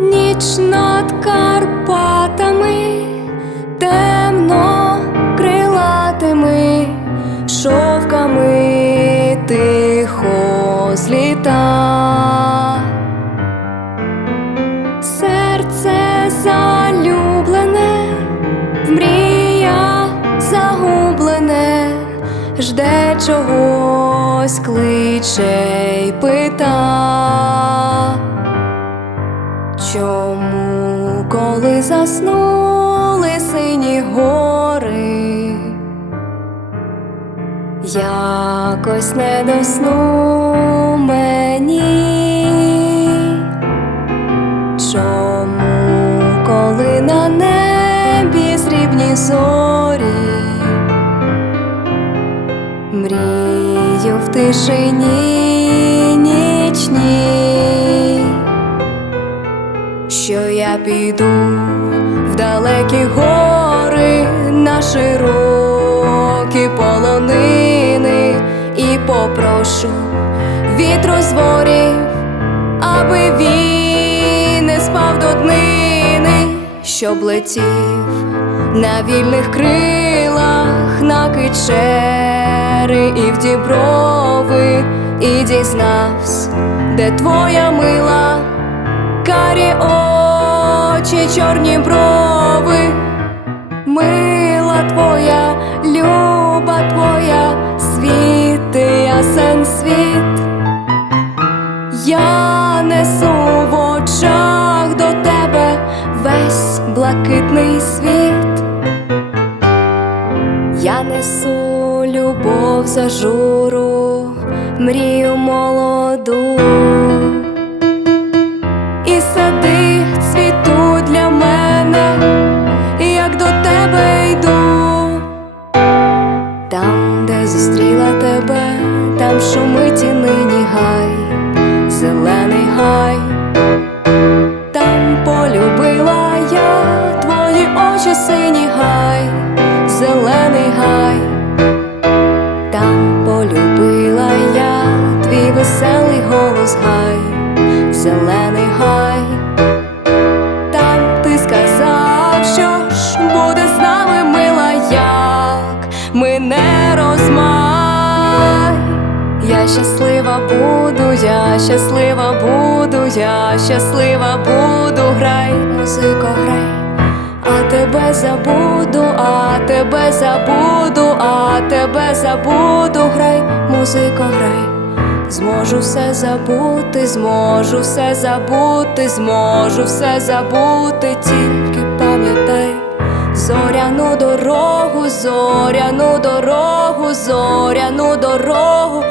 Ніч над Карпатами, темно крилатими шовками тихо зліта. Жде чогось кличе й пита. Чому, коли заснули сині гори, якось не до сну мені? Тишині нічній? що я піду в далекі гори на широкі полонини і попрошу вітру з аби він не спав до днини, щоб летів на вільних крилах на кичери і в діброви, і дізнавсь, де твоя мила. Карі очі, чорні брови, мила твоя, люба твоя, світи ясен світ, я несу в очах до тебе весь блакитний світ, я несу любов за журу, мрію молоду зелений гай, там ти сказав, що ж буде з нами мила, як ми не розмай. Я щаслива буду, я щаслива буду, я щаслива буду, грай, музико, грай, а тебе забуду, а тебе забуду, а тебе забуду, грай, музико, грай. Зможу все забути, зможу все забути, зможу все забути, тільки пам'ятай зоряну дорогу, зоряну дорогу, зоряну дорогу,